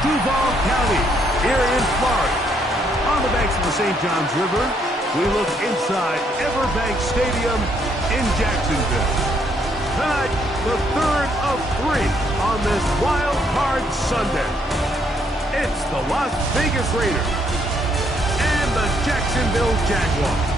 Duval County, here in Florida. On the banks of the St. Johns River, we look inside Everbank Stadium in Jacksonville. Tonight, the third of three on this Wild Card Sunday. It's the Las Vegas Raiders and the Jacksonville Jaguars.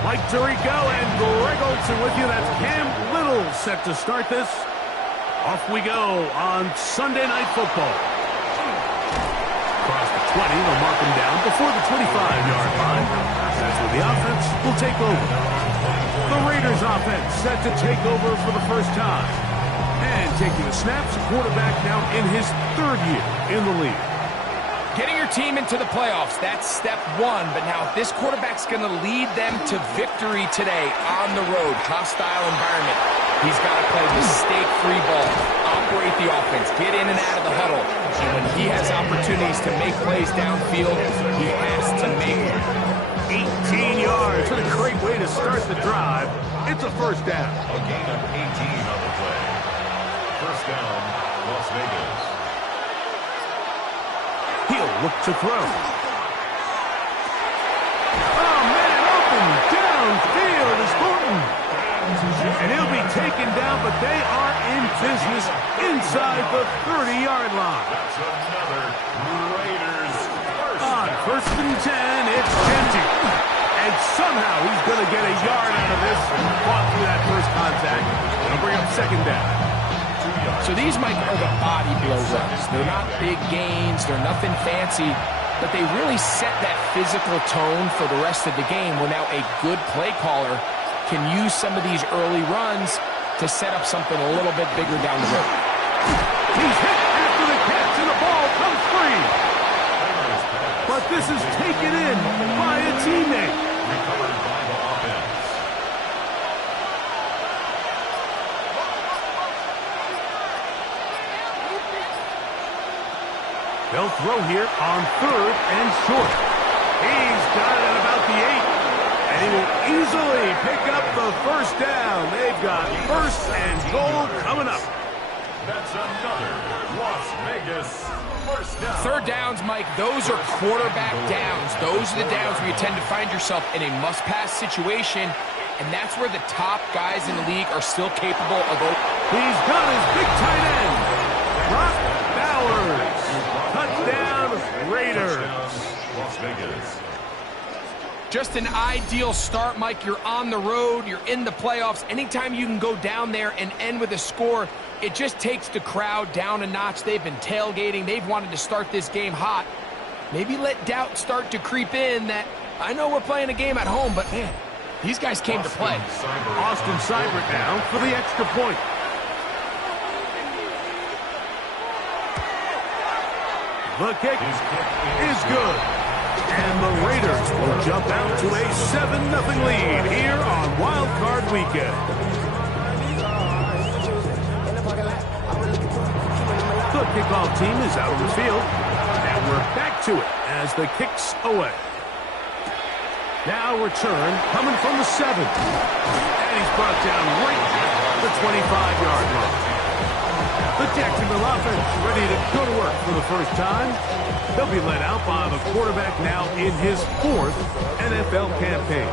Mike Tirico and Greg Olson with you. That's Cam Little set to start this. Off we go on Sunday Night Football. Across the 20, they'll mark him down before the 25-yard line. That's where the offense will take over. The Raiders offense set to take over for the first time. And taking the snaps, quarterback now in his third year in the league. Getting your team into the playoffs, that's step one. But now if this quarterback's going to lead them to victory today on the road, hostile environment, he's got to play mistake-free ball, operate the offense, get in and out of the huddle. And when he has opportunities to make plays downfield, he has to make them. 18 yards. What a great way to start the drive. It's a first down. A gain of 18 on the play. First down, Las Vegas. He'll look to throw. Oh, man, open downfield is Thornton. And he'll be taken down, but they are in business inside the 30-yard line. That's another Raiders first. On first and 10, it's Genty. And somehow he's going to get a yard out of this. Fought through that first contact. It'll bring up second down. So these, Mike, are the body blow runs. They're not big gains. They're nothing fancy. But they really set that physical tone for the rest of the game where now a good play caller can use some of these early runs to set up something a little bit bigger down the road. He's hit after the catch and the ball comes free. But this is taken in by a teammate. Recovered by the offense. They'll throw here on third and short. He's got it at about the 8. And he will easily pick up the first down. They've got first and goal coming up. That's another Las Vegas first down. Third downs, Mike, those are quarterback downs. Those are the downs where you tend to find yourself in a must-pass situation, and that's where the top guys in the league are still capable of. He's got his big tight end, Brock Bowers. Touchdown, Raiders. Las Vegas. Just an ideal start, Mike. You're on the road. You're in the playoffs. Anytime you can go down there and end with a score, it just takes the crowd down a notch. They've been tailgating. They've wanted to start this game hot. Maybe let doubt start to creep in that, I know we're playing a game at home, but, man, these guys came to play. Austin Seibert now for the extra point. The kick is good. And the Raiders will jump out to a 7-0 lead here on Wild Card Weekend. The kickoff team is out on the field. And we're back to it as the kick's away. Now return coming from the 7. And he's brought down right at the 25-yard line. The Jacksonville offense ready to go to work for the first time. They'll be led out by the quarterback now in his 4th NFL campaign.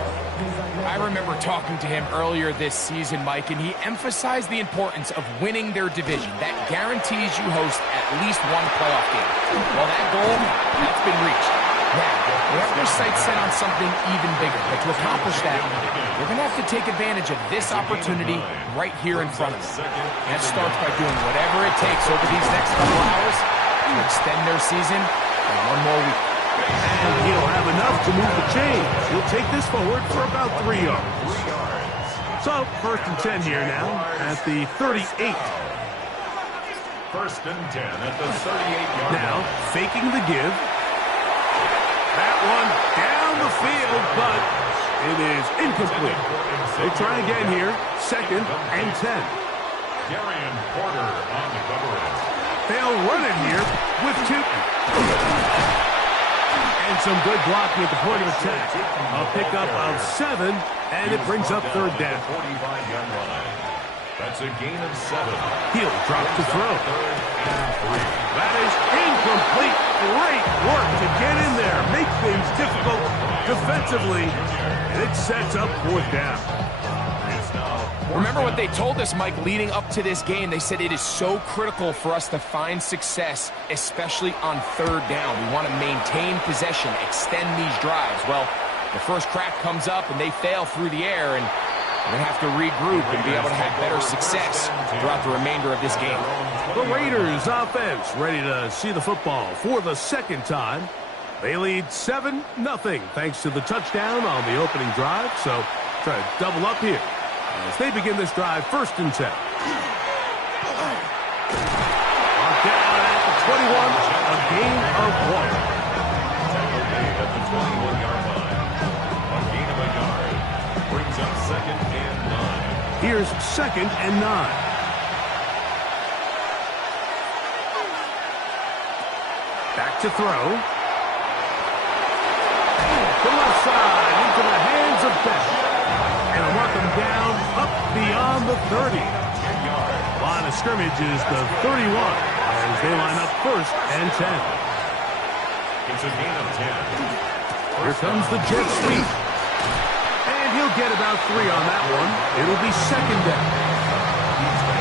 I remember talking to him earlier this season, Mike, and he emphasized the importance of winning their division. That guarantees you host at least one playoff game. Well, that goal, that's been reached. Now, They have their sights set on something even bigger. But to accomplish that, they're going to have to take advantage of this opportunity right here in front of them. That starts by doing whatever it takes over these next couple hours to extend their season by one more week. And he'll have enough to move the chains. He'll take this forward for about 3 yards. So, 1st and 10 here now at the 38. 1st and 10 at the 38-yard line. Now, faking the give. That one down the field, but it is incomplete. They try again here, 2nd and 10. Darian Porter on the coverage. They'll run it here with 2. And some good blocking at the point of attack. A pickup of 7, and it brings up 3rd down. 45-yard line. That's a gain of 7. He'll drop to throw. 3rd and 3. That is incomplete. Great work to get in there, make things difficult defensively, and it sets up 4th down. Remember what they told us, Mike, leading up to this game. They said it is so critical for us to find success, especially on 3rd down. We want to maintain possession, extend these drives. Well, the first crack comes up, and they fail through the air, and we're going to have to regroup and be able to have better success throughout the remainder of this game. The Raiders offense ready to see the football for the 2nd time. They lead 7-0 thanks to the touchdown on the opening drive. So try to double up here as they begin this drive, 1st and 10. On down at the 21, a gain of 1. At the 21-yard line. A gain of a yard. Brings up 2nd and 9. Here's 2nd and 9. Back to throw. The left side into the hands of Beck. And a mark him down up beyond the 30. Line of scrimmage is the 31 as they line up 1st and 10. It's a gain of 10. Here comes the jet sweep. And he'll get about 3 on that one. It'll be 2nd down.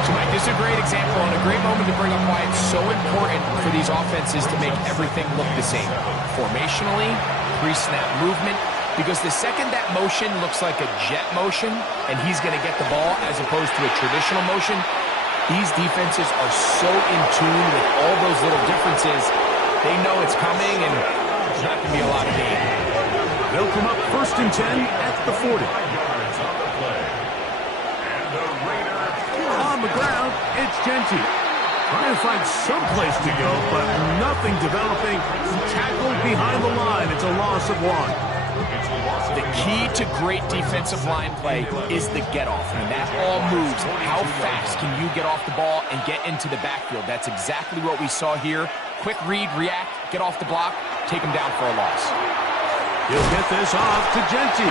So, Mike, this is a great example and a great moment to bring up why it's so important for these offenses to make everything look the same. Formationally, pre-snap movement, because the second that motion looks like a jet motion and he's going to get the ball as opposed to a traditional motion, these defenses are so in tune with all those little differences. They know it's coming and there's not going to be a lot of gain. They'll come up 1st and 10 at the 40. On the ground, it's Genty. Trying to find some place to go, but nothing developing. Tackled behind the line. It's a loss of 1. The key to great defensive line play is the get-off. When that ball moves, how fast can you get off the ball and get into the backfield? That's exactly what we saw here. Quick read, react, get off the block, take him down for a loss. He'll get this off to Genty.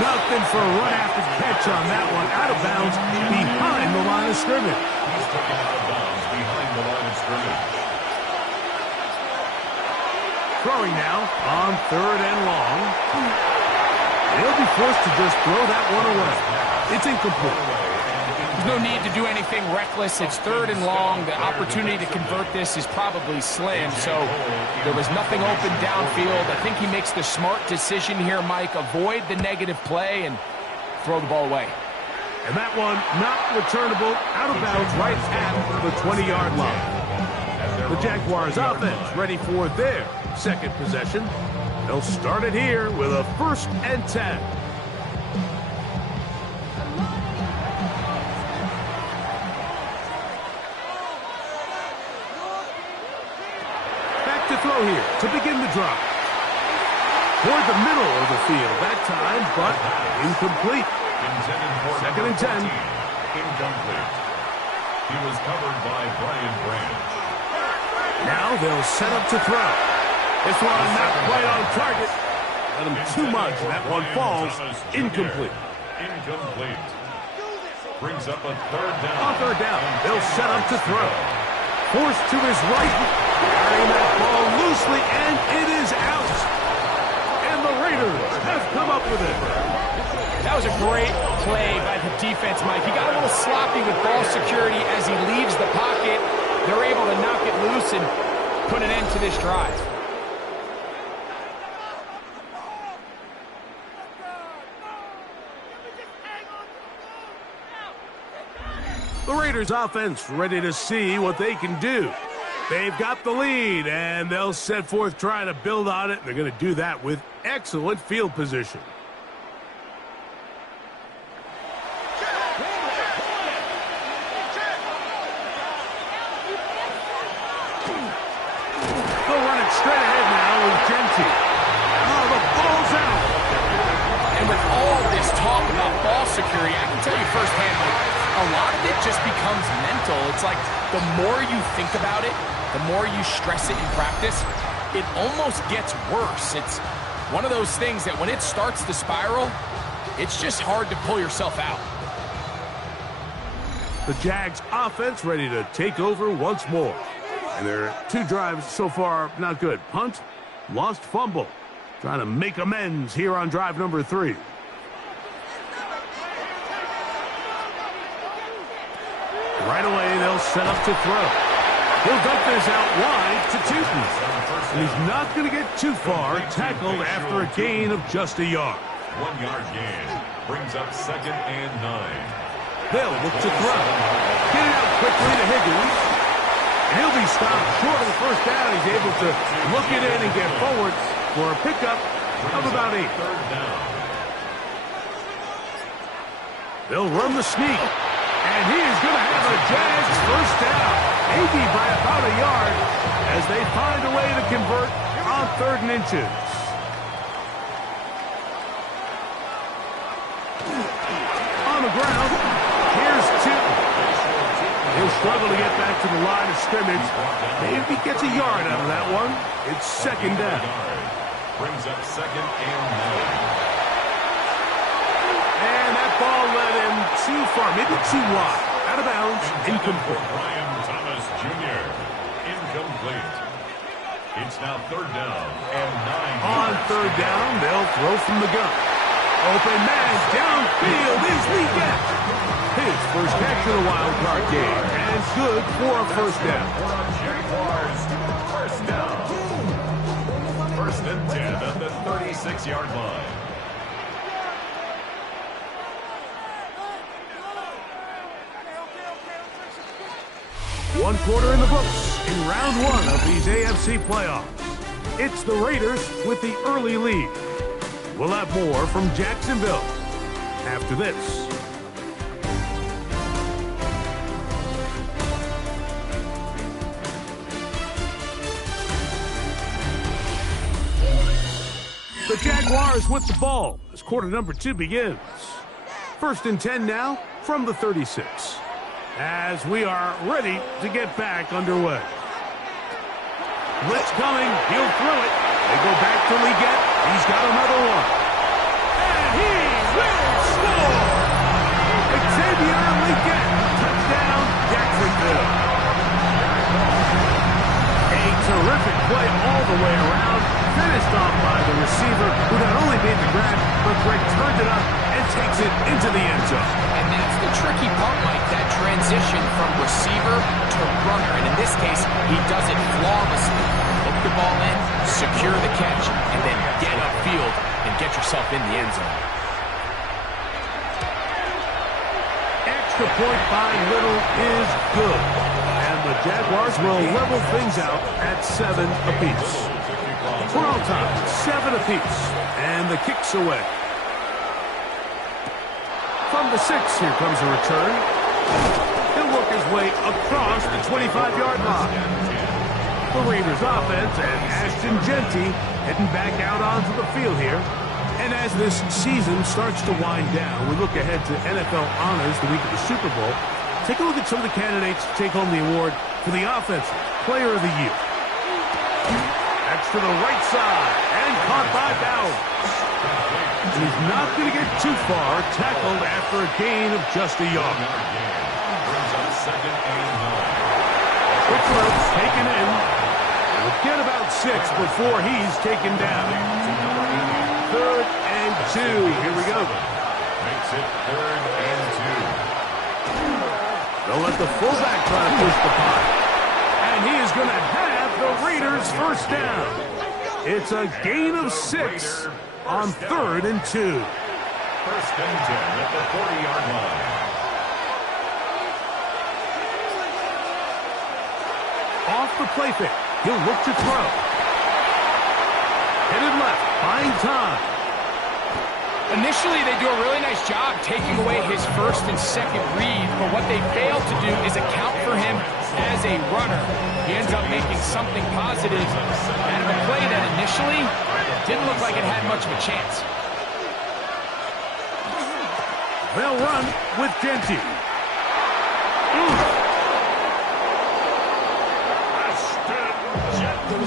Nothing for a run after catch on that one. Out of bounds behind the line of scrimmage. He's taken out of bounds behind the line of scrimmage. Throwing now on 3rd and long. They'll be forced to just throw that one away. It's incomplete. There's no need to do anything reckless. It's 3rd and long. The opportunity to convert this is probably slim, so there was nothing open downfield. I think he makes the smart decision here, Mike. Avoid the negative play and throw the ball away. And that one not returnable, out of bounds right at the 20-yard line. The Jaguars offense ready for their 2nd possession. They'll start it here with a 1st and 10. Back to throw here to begin the drive. Toward the middle of the field that time, but incomplete. 2nd and 10. Incomplete. He was covered by Brian Branch. Now they'll set up to throw. This one not quite on target. Let him too much. That one falls incomplete. Incomplete. Brings up a 3rd down. On 3rd down, they'll set up to throw. Forced to his right. Carrying that ball loosely, and it is out. And the Raiders have come up with it. That was a great play by the defense, Mike. He got a little sloppy with ball security as he leaves the pocket. They're able to knock it loose and put an end to this drive. The Raiders offense ready to see what they can do. They've got the lead, and they'll set forth trying to build on it. They're going to do that with excellent field position. They'll run it straight ahead now with Genty. Oh, the ball's out. And with all this talk about ball security, I can tell you firsthand, a lot of it just becomes mental. It's like the more you think about it, the more you stress it in practice, it almost gets worse. It's one of those things that when it starts to spiral, it's just hard to pull yourself out. The Jags offense ready to take over once more. And their 2 drives so far, not good. Punt, lost fumble. Trying to make amends here on drive number 3. Right away, they'll set up to throw. He'll dump this out wide to Tootin. And he's not going to get too far. Tackled after a gain of just a yard. 1-yard gain brings up 2nd and 9. They'll look to throw. Get it out quickly to Higgins. And he'll be stopped short of the first down. He's able to look it in and get forward for a pickup of about 8. 3rd down. They'll run the sneak. And he is going to have a Jags first down. Maybe by about a yard as they find a way to convert on 3rd and inches. On the ground, here's Tootin. He'll struggle to get back to the line of scrimmage. Maybe gets a yard out of that one. It's 2nd down. Brings up 2nd and 9. And that ball led him too far, maybe too wide. Out of bounds, incomplete. Brian Thomas Jr. Incomplete. It's now 3rd down and 9. On 3rd down, they'll throw from the gun. Open man downfield is Leggett. His first catch of the wild card game, and good for a first down. Jaguars, first down. 1st and 10 at the 36-yard line. One quarter in the books in round 1 of these AFC playoffs. It's the Raiders with the early lead. We'll have more from Jacksonville after this. The Jaguars with the ball as quarter number 2 begins. 1st and 10 now from the 36. As we are ready to get back underway. Blitz coming. He'll throw it. They go back to Leggett. He's got another one. And he will score! Xavier Leggett. Touchdown, Jacksonville. A terrific play all the way around. Finished off by the receiver, who not only made the grab, but Greg turned it up and takes it into the end zone. And that's the tricky part, Mike, that transition from receiver to runner. And in this case, he does it flawlessly. Hook the ball in, secure the catch, and then get upfield and get yourself in the end zone. Extra point by Little is good. And the Jaguars will level things out at 7 apiece. We're on top, 7 apiece, and the kick's away. From the 6, here comes a return. He'll work his way across the 25-yard line. The Raiders offense and Ashton Genty heading back out onto the field here. And as this season starts to wind down, we look ahead to NFL honors the week of the Super Bowl. Take a look at some of the candidates to take home the award for the Offensive Player of the Year. That's to the right side, and caught by Bowers. He's not going to get too far, tackled after a gain of just a yard. Brings up 2nd and 9. Quick throw, taken in. He'll get about 6 before he's taken down. 3rd and 2. Here we go. Makes it 3rd and 2. They'll let the fullback try to push the punt. And he is going to have the Raiders first down. It's a gain of 6 on 3rd and 2. 1st and 10 at the 40-yard line. Off the play fake. He'll look to throw. Headed left. Buying time. Initially, they do a really nice job taking away his first and second read, but what they fail to do is account for him as a runner. He ends up making something positive out of a play that initially didn't look like it had much of a chance. They'll run with Genty.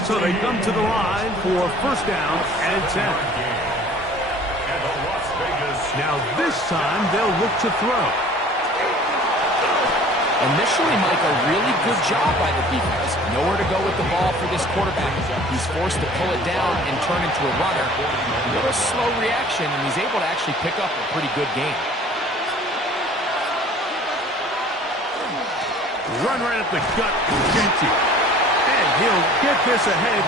So they come to the line for first down and 10. Now this time they'll look to throw. Initially, Mike, a really good job by the defense. Nowhere to go with the ball for this quarterback. He's forced to pull it down and turn into a runner. A little slow reaction, and he's able to actually pick up a pretty good game. Run right at the gut for Genty. And he'll get this ahead.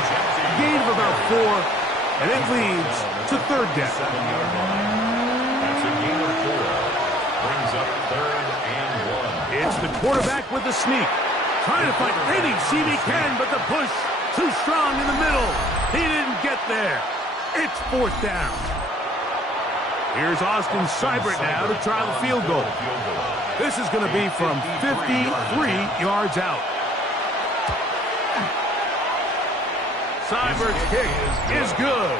Gain of about 4, and it leads to third down. It's the quarterback with the sneak. Trying to find any seam he can, but the push too strong in the middle. He didn't get there. It's fourth down. Here's Austin Seibert now to try the field goal. This is going to be from 53 yards out. Seibert's kick is good.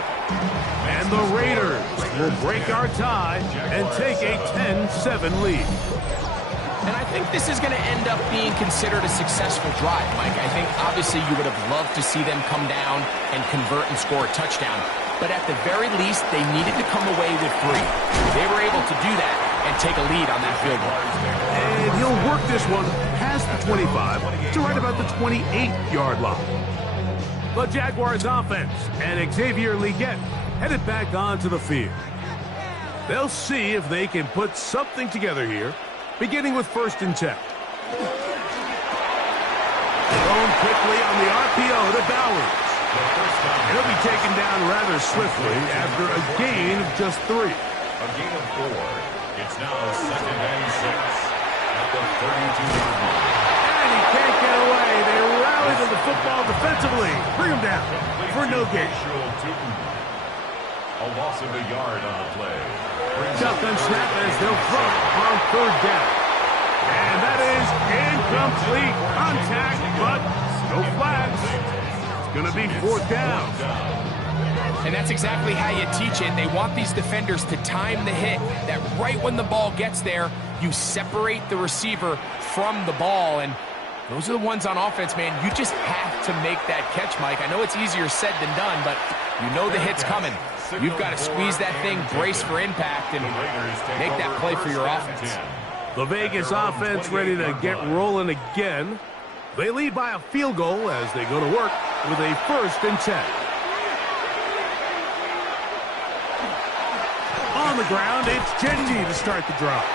And the Raiders will break our tie and take a 10-7 lead. And I think this is going to end up being considered a successful drive, Mike. I think obviously you would have loved to see them come down and convert and score a touchdown. But at the very least, they needed to come away with 3. They were able to do that and take a lead on that field goal. And he'll work this one past the 25 to right about the 28-yard line. The Jaguars offense and Xavier Legette headed back onto the field. They'll see if they can put something together here, beginning with first and 10. Thrown quickly on the RPO to Bowers. He'll be taken down rather swiftly after a gain of just 3. A gain of 4. It's now second and 6 at the 32-yard line. And he can't get away. They rally to the football defensively. Bring him down for no gain. A loss of a yard on the play. Shotgun snap as they'll throw on third down. And that is incomplete. Contact, but no flags. It's going to be fourth down. And that's exactly how you teach it. They want these defenders to time the hit, that right when the ball gets there, you separate the receiver from the ball. And those are the ones on offense, man. You just have to make that catch, Mike. I know it's easier said than done, but you know the hit's coming. You've got to squeeze that thing, brace for impact, and make that play for your offense. The Vegas offense ready to get rolling again. They lead by a field goal as they go to work with a first and 10. On the ground, it's Genty to start the drive.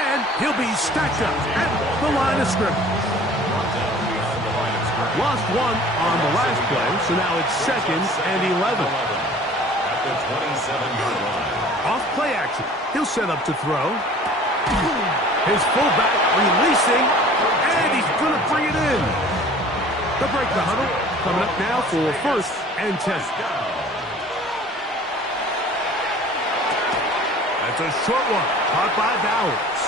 And he'll be stacked up at the line of scrimmage. Lost 1 on the last play, so now it's second and 11. At the 27-yard line. Off play action. He'll set up to throw. His fullback releasing, and he's going to bring it in. The break the huddle coming up now for first and 10. That's a short one, caught by Bowers.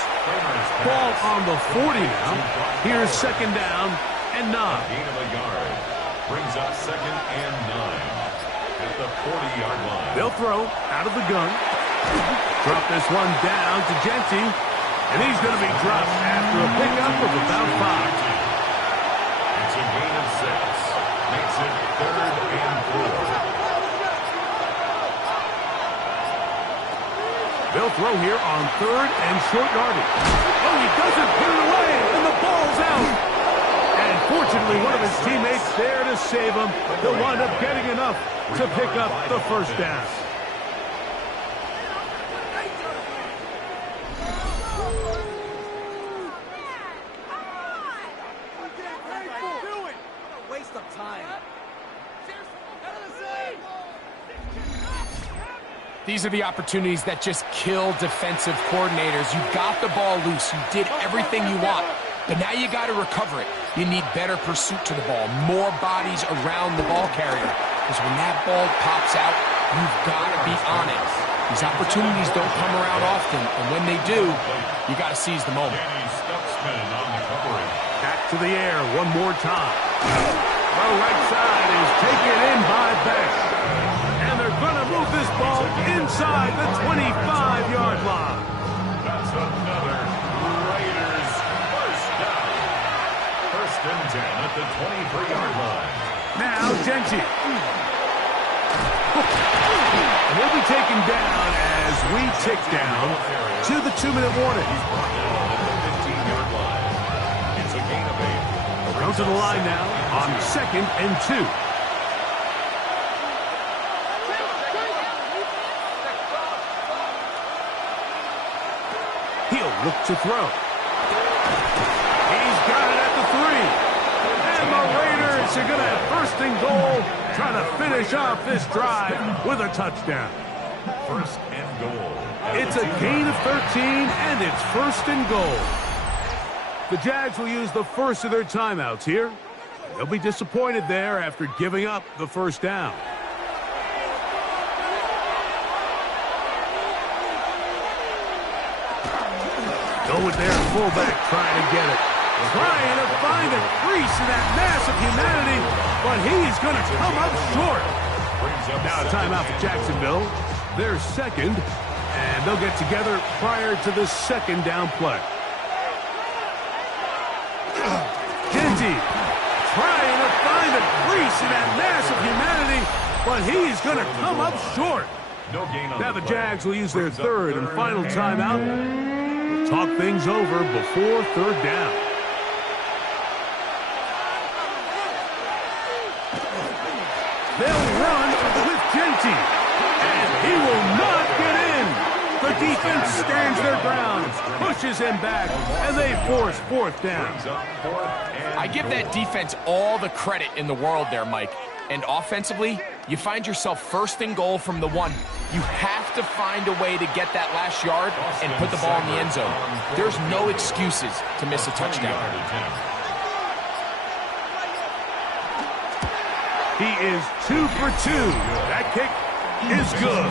Ball on the 40 now. Here's second down and 9. Gain of a yard. Brings up second and 9 at the 40-yard line. They'll throw out of the gun. Drop this one down to Genty, and he's going to be dropped after a pickup of about 5. It's a gain of 6. Makes it third and 4. They'll throw here on third and short yardage. Oh, he doesn't put it away, and the ball's out. And fortunately, one of his teammates there to save him. They'll wind up getting enough to pick up the first down. Waste of time. These are the opportunities that just kill defensive coordinators. You got the ball loose. You did everything you want. But now you got to recover it. You need better pursuit to the ball, more bodies around the ball carrier. Because when that ball pops out, you've got to be on it. These opportunities don't come around often, and when they do, you got to seize the moment. Back to the air one more time. The right side is taken in by Beck. And they're going to move this ball inside the 25-yard line. That's another Raiders first down. First and 10 at the 23-yard line. Now, Genty. And he'll be taken down as we tick down to the 2-minute warning. He's brought down at the 15-yard line. It's a gain of 8. Comes to the line now on 2nd and 2. He'll look to throw. He's got it at the 3. And the Raiders are going to have first and goal, trying to finish off this drive with a touchdown. First and goal. It's a gain of 13, and it's first and goal. The Jags will use the first of their timeouts here. They'll be disappointed there after giving up the first down. Go with their fullback trying to get it. Trying to find a crease in that mass of humanity, but he's going to come up short. Now a timeout for Jacksonville. They're second, and they'll get together prior to the second down play. Genty trying to find a crease in that mass of humanity, but he's going to come up short. Now the Jags will use their third and final timeout. We'll talk things over before third down. They'll run with Genty, and he will not get in. The defense stands their ground, pushes him back, and they force fourth down. I give that defense all the credit in the world there, Mike. And offensively, you find yourself first and goal from the 1. You have to find a way to get that last yard and put the ball in the end zone. There's no excuses to miss a touchdown. He is 2 for 2. That kick is good.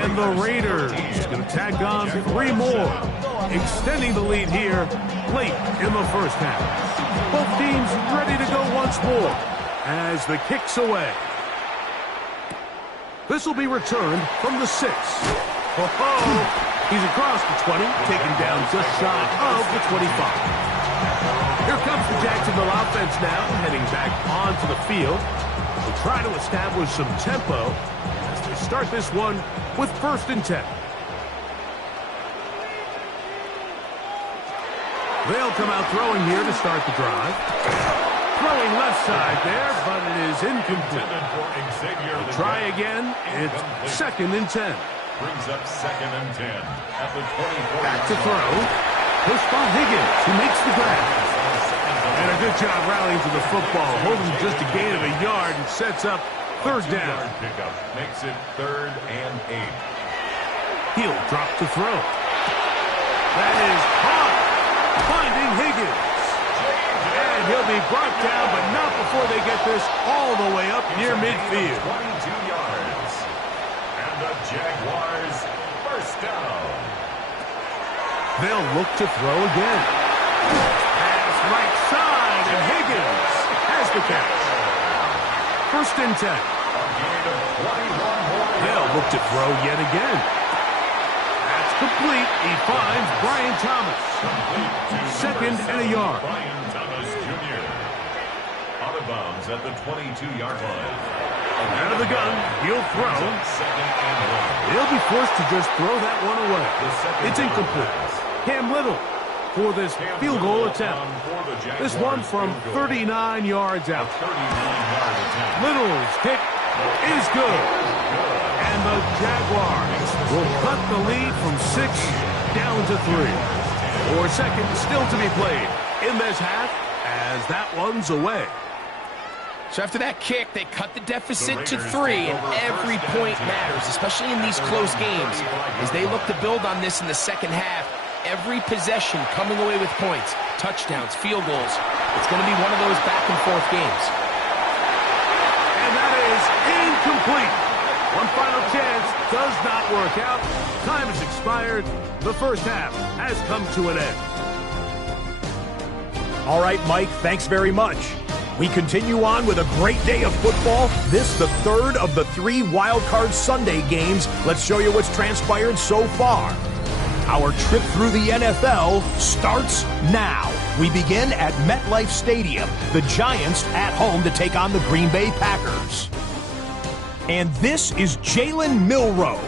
And the Raiders going to tack on 3 more, extending the lead here late in the first half. Both teams ready to go once more as the kick's away. This will be returned from the 6. He's across the 20, taken down just shy of the 25. Here comes the Jacksonville offense now, heading back onto the field. They'll try to establish some tempo as they start this one with first and 10. They'll come out throwing here to start the drive. Throwing left side there, but it is incomplete. They'll try again. It's second and 10. Brings up second and 10 at the 24. Back to throw. Pushed by Higgins, who makes the grab. And a good job rallying to the football, holding just a gain of a yard and sets up third down. Pickup makes it 3rd and 8. He'll drop to throw. That is caught, finding Higgins. And he'll be brought down, but not before they get this all the way up near midfield. 22 yards. And the Jaguars first down. They'll look to throw again. Pass right side, and Higgins has the catch. First and 10. They'll look to throw yet again. That's complete. He finds Brian Thomas. Second and a yard. Brian Thomas Jr. Out of bounds at the 22-yard line. Out of the gun, he'll throw. Second and 1. He'll be forced to just throw that one away. It's incomplete. Cam Little for this field goal attempt. This one from 39 yards out. 39-yard attempt. Little's kick is good. And the Jaguars will cut the lead from 6 down to 3. 4 seconds still to be played in this half as that one's away. So after that kick, they cut the deficit to 3, and every point matters, especially in these close games. As they look to build on this in the second half, every possession coming away with points, touchdowns, field goals, It's going to be one of those back-and-forth games. And that is incomplete. One final chance does not work out. Time has expired. The first half has come to an end. All right, Mike, thanks very much. We continue on with a great day of football. This, the third of the 3 Wild Card Sunday games. Let's show you what's transpired so far. Our trip through the NFL starts now. We begin at MetLife Stadium. The Giants at home to take on the Green Bay Packers. And this is Jalen Milroe.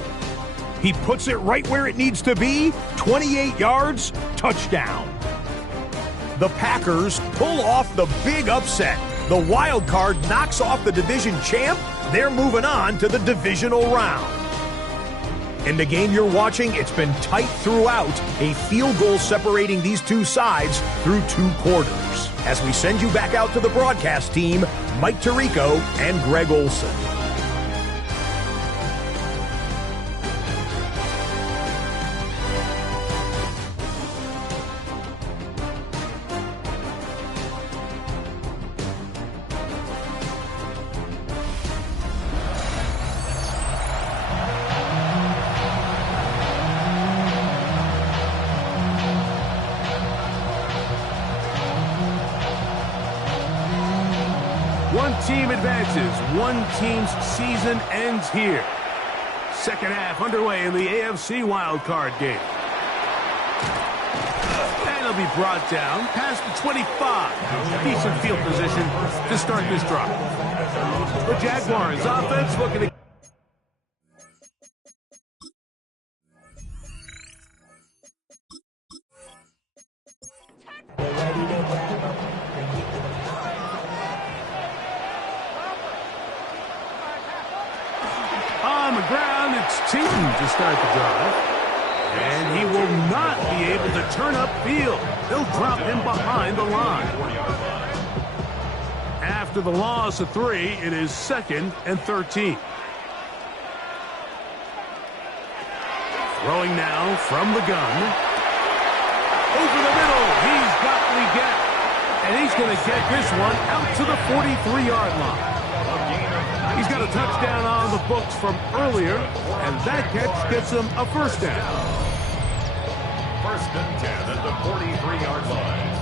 He puts it right where it needs to be. 28 yards, touchdown. The Packers pull off the big upset. The wild card knocks off the division champ. They're moving on to the divisional round. In the game you're watching, it's been tight throughout. A field goal separating these two sides through 2 quarters. As we send you back out to the broadcast team, Mike Tirico and Greg Olson. One team advances. One team's season ends here. Second half underway in the AFC wildcard game. And he'll be brought down past the 25. Decent field position to start this drive. The Jaguars offense looking to... On the ground, it's Teaton to start the drive. And he will not be able to turn upfield. They'll drop him behind the line. After the loss of 3, it is 2nd and 13. Throwing now from the gun. Over the middle, he's got Leggett. And he's going to get this one out to the 43-yard line. He's got a touchdown on the books from earlier, and that catch gets him a first down. 1st and 10 at the 43-yard line.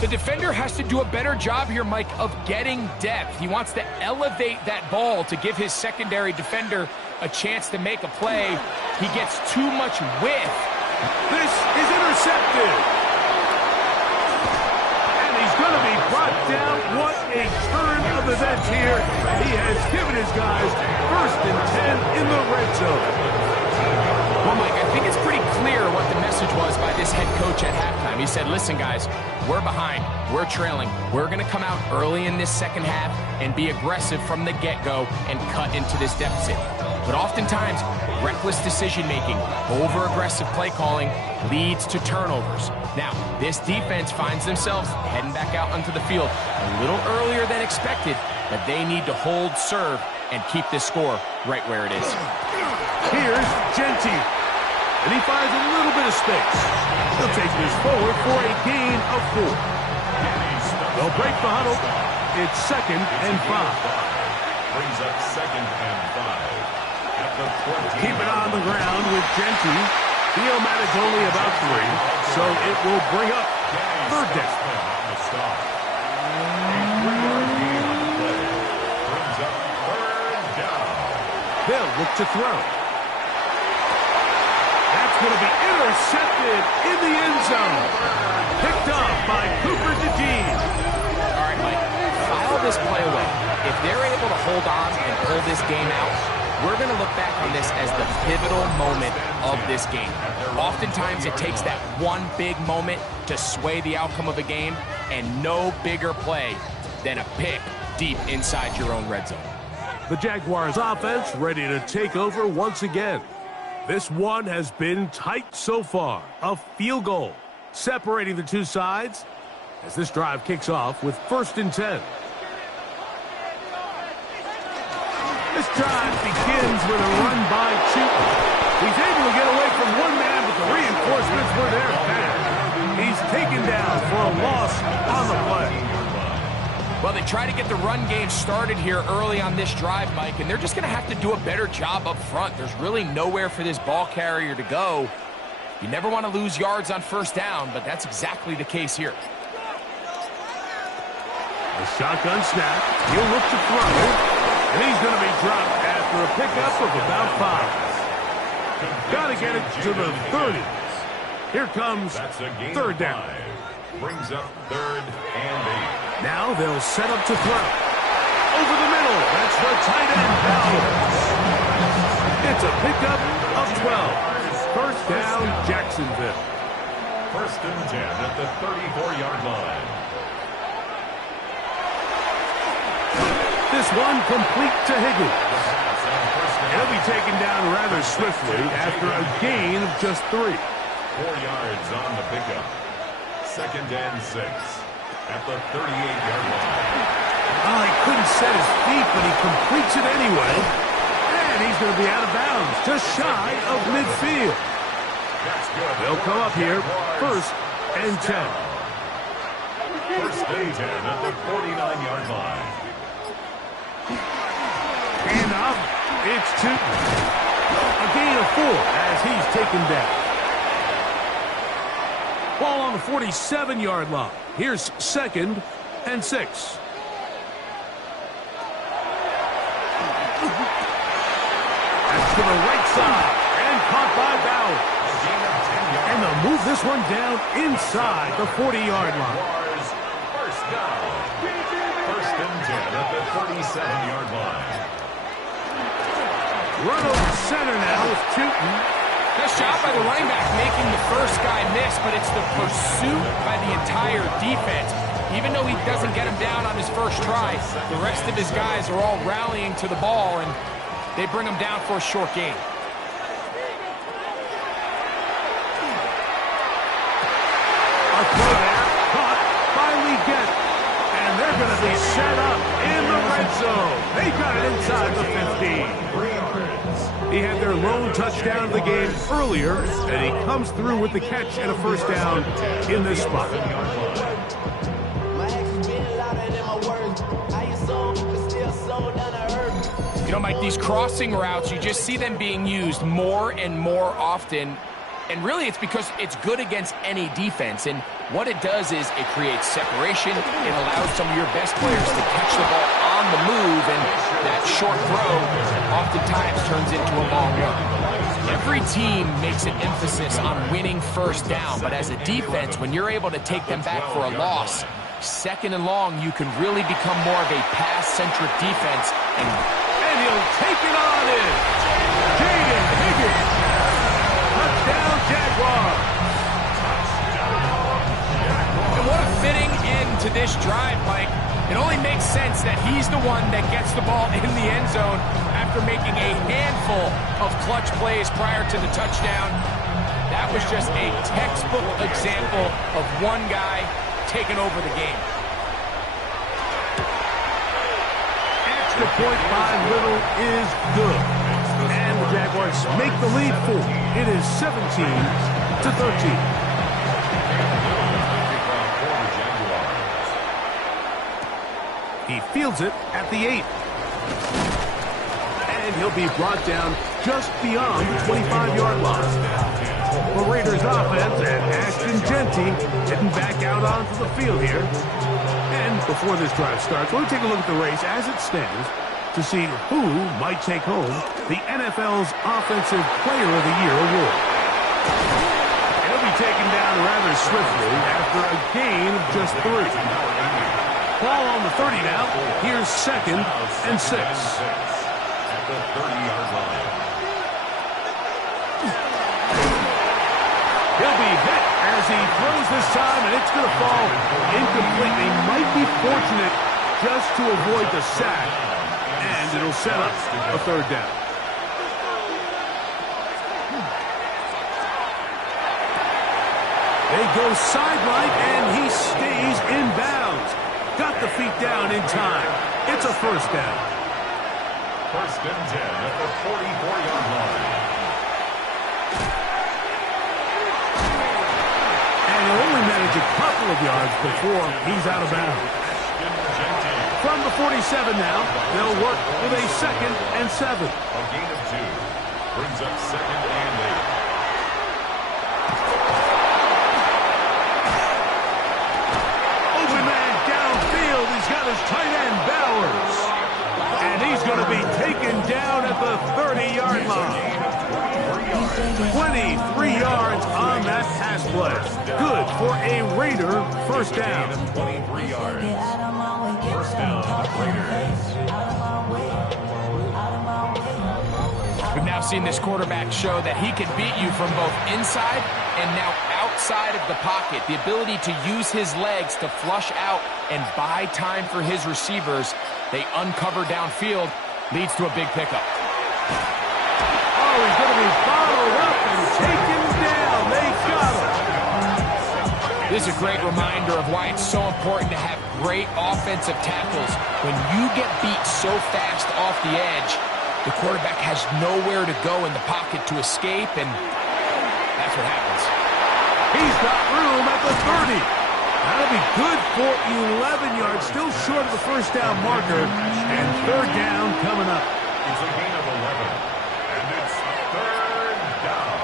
The defender has to do a better job here, Mike, of getting depth. He wants to elevate that ball to give his secondary defender a chance to make a play. He gets too much width. This is intercepted. And he's going to be brought down. What a turn of events here. He has given his guys 1st and 10 in the red zone. Well, Mike, I think it's pretty clear what the message was by this head coach at halftime. He said, listen, guys, we're behind. We're trailing. We're going to come out early in this second half and be aggressive from the get-go and cut into this deficit. But oftentimes, reckless decision-making, over-aggressive play calling leads to turnovers. Now, this defense finds themselves heading back out onto the field a little earlier than expected, but they need to hold serve and keep this score right where it is. Here's Genty. And he finds a little bit of space. He'll take this forward for a gain of 4. They'll break the huddle. It's 2nd and 5. Brings up 2nd and 5. At the 20. Keep it on the ground with Genty. He'll manage only about 3, so it will bring up 3rd down. They'll look to throw. That's going to be intercepted in the end zone. Picked up by Cooper DeJean. All right, Mike, file this play away. If they're able to hold on and pull this game out, we're going to look back on this as the pivotal moment of this game. Oftentimes, it takes that one big moment to sway the outcome of a game, and no bigger play than a pick deep inside your own red zone. The Jaguars offense ready to take over once again. This one has been tight so far. A field goal separating the two sides as this drive kicks off with 1st and 10. drive begins with a run by Chooton. He's able to get away from one man, but the reinforcements were there fast. He's taken down for a loss on the play. Well, they try to get the run game started here early on this drive, Mike, and they're just going to have to do a better job up front. There's really nowhere for this ball carrier to go. You never want to lose yards on first down, but that's exactly the case here. A shotgun snap. He'll look to throw. And he's going to be dropped after a pickup of about 5. Got to get it to the 30. Here comes third down. Brings up 3rd and 8. Now they'll set up to throw. Over the middle. That's the tight end, Bowers. It's a pickup of 12. First down, Jacksonville. 1st and 10 at the 34-yard line. This one complete to Higgins. He'll be taken down rather swiftly after a gain of just 3. 4 yards on the pickup. 2nd and 6 at the 38-yard line. Oh, he couldn't set his feet, but he completes it anyway. And he's going to be out of bounds, just shy of midfield. That's good. They'll come up here, 1st and 10. 1st and 10 at the 49-yard line. And up, it's Chooton. A gain of 4 as he's taken down. Ball on the 47-yard line. Here's 2nd and 6. That's to the right side and caught by Bowers. And they'll move this one down inside the 40-yard line. First down. 1st and 10 at the 37-yard line. Run over center now with Chooton. Nice job by the running back making the first guy miss, but it's the pursuit by the entire defense. Even though he doesn't get him down on his first try, the rest of his guys are all rallying to the ball, and they bring him down for a short gain. A throw there, caught by Leggett. And they're going to be set up in the red zone. They got it inside the 15. He had their lone touchdown of the game earlier, and he comes through with the catch and a first down in this spot. You know, Mike, these crossing routes, you just see them being used more and more often. And really, it's because it's good against any defense. And what it does is it creates separation. It allows some of your best players to catch the ball on the move. And that short throw oftentimes turns into a long run. Every team makes an emphasis on winning first down. But as a defense, when you're able to take them back for a loss, 2nd and long, you can really become more of a pass-centric defense. And he'll take it on in. Jaden Higgins. Touchdown, Jaguars. And what a fitting end to this drive, Mike. It only makes sense that he's the one that gets the ball in the end zone after making a handful of clutch plays prior to the touchdown. That was just a textbook example of one guy taking over the game. Extra point by Little is good. And the Jaguars make the lead 4. It is 17-13. He fields it at the 8. And he'll be brought down just beyond the 25-yard line. The Raiders offense and Ashton Genty heading back out onto the field here. And before this drive starts, we'll take a look at the race as it stands to see who might take home the NFL's Offensive Player of the Year award. He'll be taken down rather swiftly after a gain of just 3. Ball on the 30 now. Here's 2nd and 6. At the 30-yard line. He'll be hit as he throws this time, and it's going to fall incomplete. He might be fortunate just to avoid the sack, and it'll set up a 3rd down. They go sideline, and he stays in bounds. Got the feet down in time. It's a 1st down. First and 10 at the 44-yard line. And he'll only manage a couple of yards before he's out of bounds. From the 47 now, they'll work with a 2nd and 7. A gain of 2. Brings up 2nd and 8. Open man downfield. He's got his tight end, Bowers. And he's going to be taken down at the 30-yard line. 23 yards on that pass play. Good for a Raider first down. 23 yards. First down, Raiders. We've now seen this quarterback show that he can beat you from both inside and now outside of the pocket. The ability to use his legs to flush out and buy time for his receivers. They uncover downfield, leads to a big pickup. Oh, he's going to be followed up and taken down. They got him. This is a great reminder of why it's so important to have great offensive tackles. When you get beat so fast off the edge, the quarterback has nowhere to go in the pocket to escape, and that's what happens. He's got room at the 30. That'll be good for 11 yards, still short of the first down marker, and third down coming up. It's a gain of 11, and it's third down.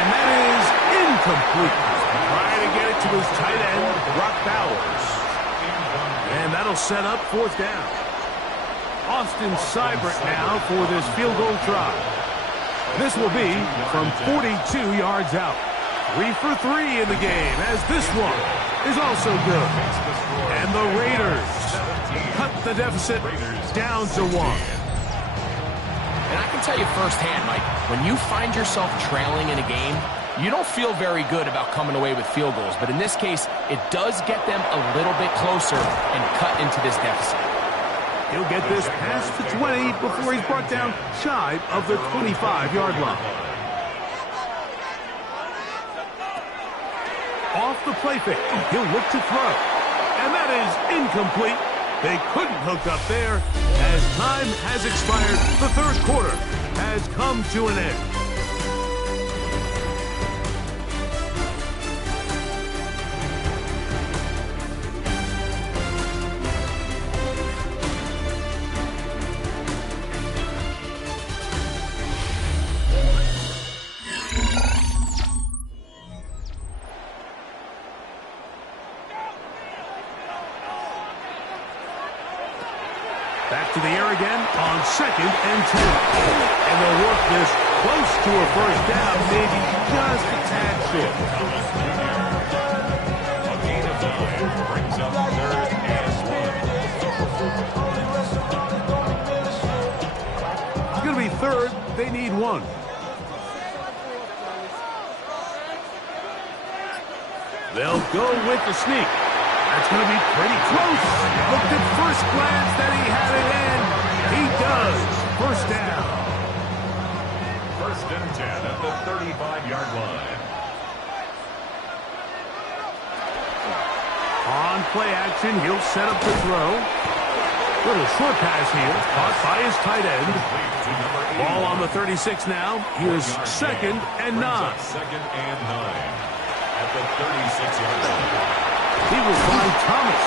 And that is incomplete. Trying to get it to his tight end, Brock Bowers. And that'll set up fourth down. Austin Seibert now for this field goal try. This will be from 42 yards out. 3 for 3 in the game, as this one is also good. And the Raiders cut the deficit down to 1. And I can tell you firsthand, Mike, when you find yourself trailing in a game, you don't feel very good about coming away with field goals. But in this case, it does get them a little bit closer and cut into this deficit. He'll get this past the 20 before he's brought down shy of the 25-yard line. Off the play fake, he'll look to throw. And that is incomplete. They couldn't hook up there as time has expired. The third quarter has come to an end. Back to the air again on 2nd and 10. And they'll work this close to a first down, maybe just a tad short. A gain of 9 brings up third and 1. It's going to be third. They need 1. They'll go with the sneak. That's going to be pretty close. Looked at first glance that he had it in. He does. First down. First and 10 at the 35-yard line. On play action, he'll set up the throw. Little short pass here, caught by his tight end. Ball on the 36 now. Here's 2nd and 9. Second and 9 at the 36-yard line. He will find Thomas.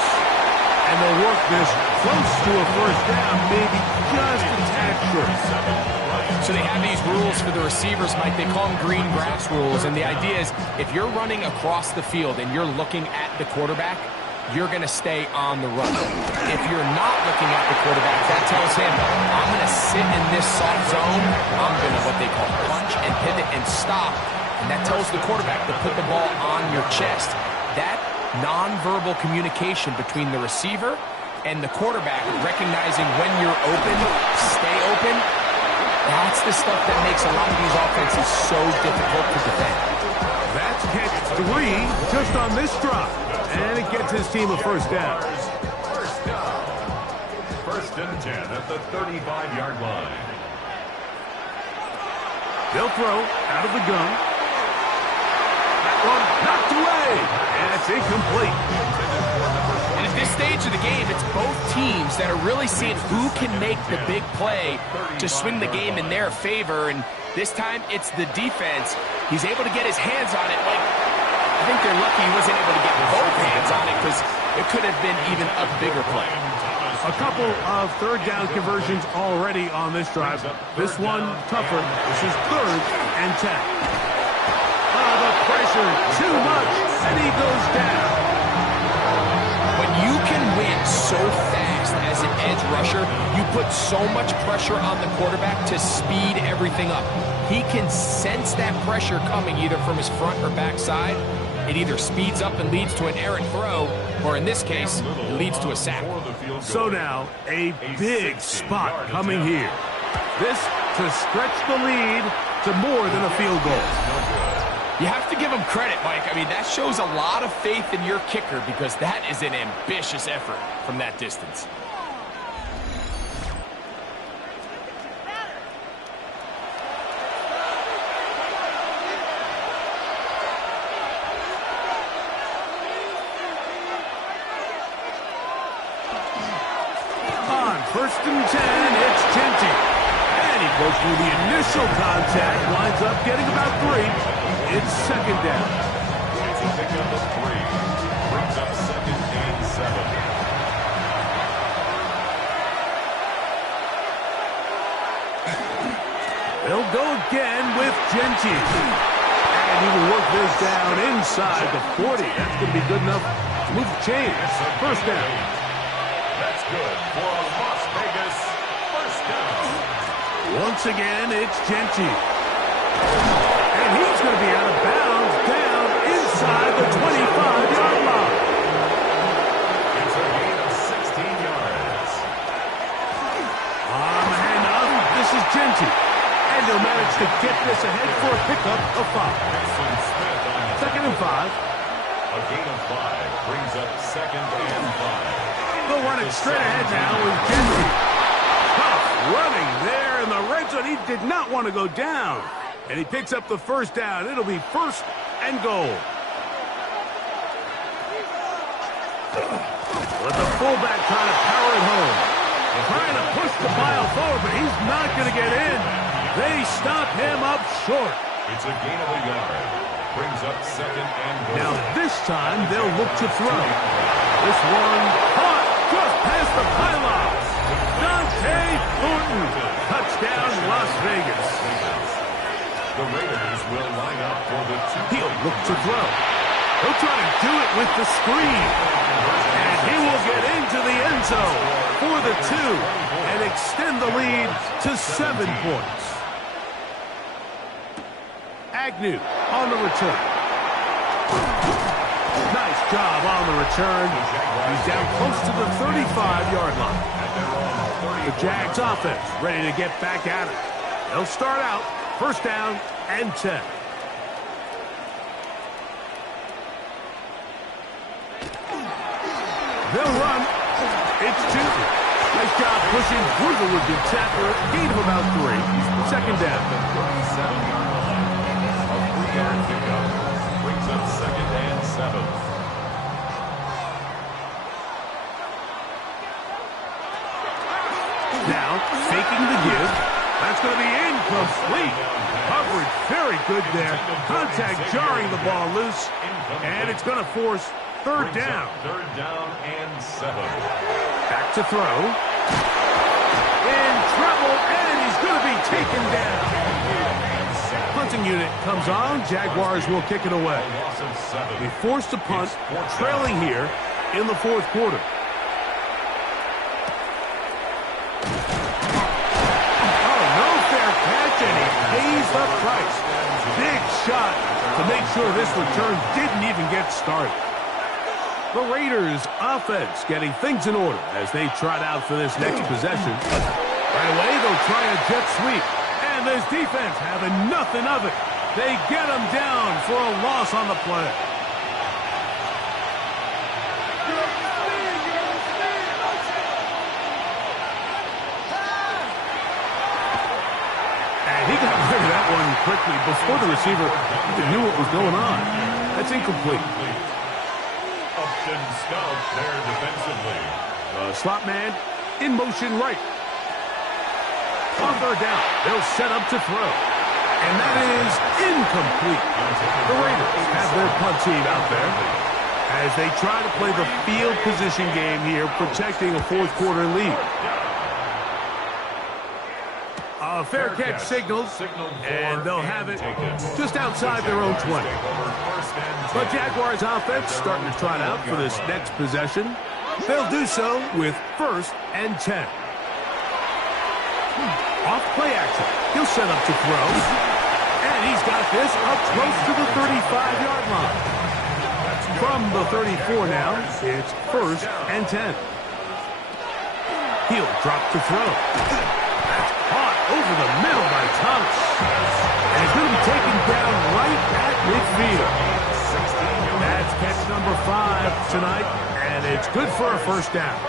And they'll work this close to a first down, maybe just a tad short. So they have these rules for the receivers, Mike. They call them green grass rules. And the idea is if you're running across the field and you're looking at the quarterback, you're going to stay on the run. If you're not looking at the quarterback, that tells him, I'm going to sit in this soft zone. I'm going to what they call punch and pivot and stop. And that tells the quarterback to put the ball on your chest. That nonverbal communication between the receiver and the quarterback, recognizing when you're open, stay open, that's the stuff that makes a lot of these offenses so difficult to defend. That's catch 3 just on this drop. And it gets his team a first down. First and 10 at the 35-yard line. They'll throw out of the gun. That one knocked away. And it's incomplete. And if this this stage of the game, it's both teams that are really seeing who can make the big play to swing the game in their favor, and this time it's the defense. He's able to get his hands on it. Like, I think they're lucky he wasn't able to get both hands on it because it could have been even a bigger play. A couple of third down conversions already on this drive. This one tougher. This is 3rd and 10. Oh, the pressure, too much, and he goes down. When you can win so fast as an edge rusher, you put so much pressure on the quarterback to speed everything up. He can sense that pressure coming either from his front or back side. It either speeds up and leads to an errant throw, or in this case, it leads to a sack. So now, a big spot coming here. This to stretch the lead to more than a field goal. You have to give him credit, Mike. I mean, that shows a lot of faith in your kicker because that is an ambitious effort from that distance. On 1st and 10, it's Genty. And he goes through the initial contact, winds up getting about 3. It's 2nd down. It's a pickup of 3. Brings up 2nd and 7. They'll go again with Genty. And he will work this down inside the 40. That's going to be good enough to move the chains. 1st down. That's good for a Las Vegas 1st down. Once again, it's Genty. And he's going to be out of bounds down inside the 25-yard line. It's a gain of 16 yards. On the handoff, this is Genty. And he'll manage to get this ahead for a pickup of 5. 2nd and 5. A gain of 5 brings up 2nd and 5. They'll run it straight ahead now with Genty. Tough running there in the red zone. He did not want to go down. And he picks up the 1st down. It'll be 1st and goal. Let the fullback try to power it home. Trying to push the pile forward, but he's not going to get in. They stop him up short. It's a gain of a yard. Brings up 2nd and goal. Now this time they'll look to throw. This one caught just past the pylons. Dante Thornton. Touchdown Las Vegas. The Raiders will line up for the 2. He'll look to throw. He'll try to do it with the screen. And he will get into the end zone for the 2 and extend the lead to 7 points. Agnew on the return. Nice job on the return. He's down close to the 35-yard line. The Jags offense ready to get back at it. They'll start out 1st down and 10. They'll run. It's 2. Nice job pushing through the would-be tackler. Gain of about 3. 2nd down. 7-yard line. A 3-yard pickup. Brings up 2nd and 7. Now, faking the give. That's going to be incomplete. Coverage very good there. Contact jarring the ball loose. And it's going to force 3rd down. 3rd down and 7. Back to throw. In trouble, and he's going to be taken down. Punting unit comes on. Jaguars will kick it away. Loss of 7. We forced a punt, trailing here in the 4th quarter. And he pays the price. Big shot to make sure this return didn't even get started. The Raiders offense getting things in order as they trot out for this next possession. Right away, they'll try a jet sweep. And this defense having nothing of it. They get him down for a loss on the play. He got rid of that one quickly before the receiver even knew what was going on. That's incomplete. A Question scout there defensively. Slot man in motion right. On third down, they'll set up to throw. And that is incomplete. The Raiders have their punt team out there as they try to play the field position game here, protecting a fourth quarter lead. A fair catch signaled, and they'll have it just outside their own 20. But Jaguars offense starting to trot out for this next possession. They'll do so with 1st and 10. Off play action. He'll set up to throw. And he's got this up close to the 35-yard line. From the 34 now, it's 1st and 10. He'll drop to throw. That's caught over the middle by Thomas. And he's going to be taken down right at midfield. That's catch number 5 tonight, and it's good for a 1st down.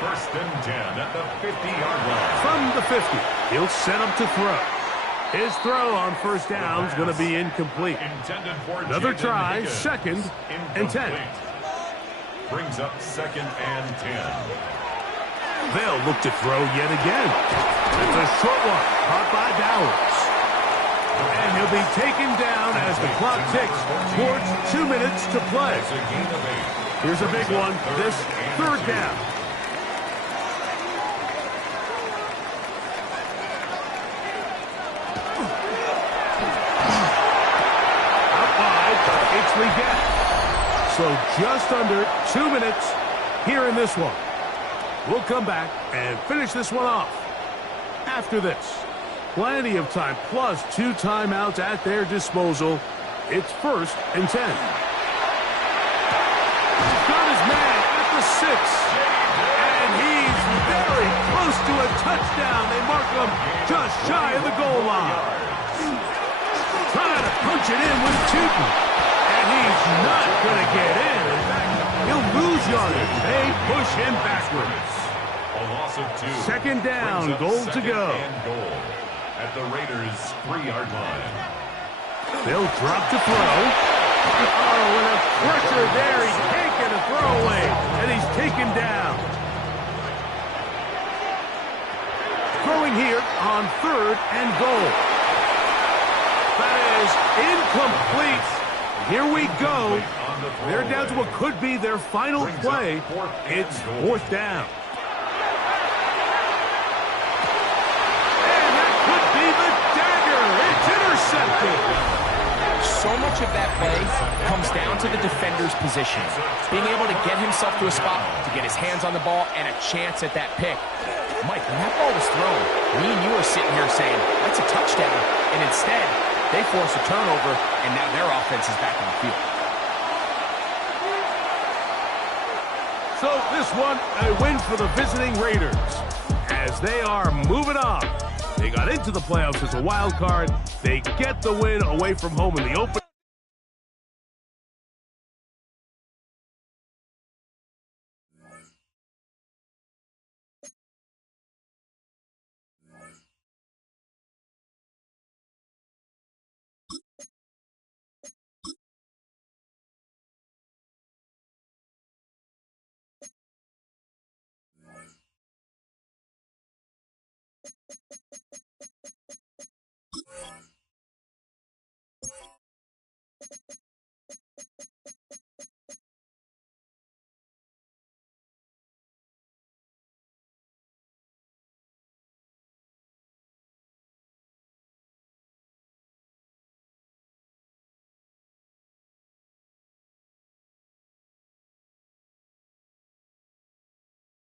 1st and 10 at the 50-yard line. From the 50, he'll set up to throw. His throw on 1st down is going to be incomplete. Another try, 2nd and 10. Brings up 2nd and 10. They'll look to throw yet again. It's a short one, caught by Dowers. And he'll be taken down as the clock ticks towards 2 minutes to play. Here's a big one, this 3rd down. We get. So just under 2 minutes here in this one. We'll come back and finish this one off after this. Plenty of time, plus 2 timeouts at their disposal. It's 1st and 10. He's got his man at the 6. And he's very close to a touchdown. They mark him just shy of the goal line. Trying to punch it in with Tootin. He's not going to get in. In fact, he'll lose yardage. They push him backwards. A loss of 2. 2nd down, goal to go. Goal at the Raiders' 3-yard line. They'll drop to throw. Oh, with a pressure there. He can't get a throwaway, and he's taken down. Throwing here on 3rd and goal. That is incomplete. Here we go. They're down to what could be their final play. It's 4th down. And that could be the dagger. It's intercepted. So much of that play comes down to the defender's position. Being able to get himself to a spot to get his hands on the ball and a chance at that pick. Mike, when that ball was thrown, me and you were sitting here saying, that's a touchdown. And instead, they force a turnover, and now their offense is back on the field. So this one, a win for the visiting Raiders as they are moving on. They got into the playoffs as a wild card. They get the win away from home in the open.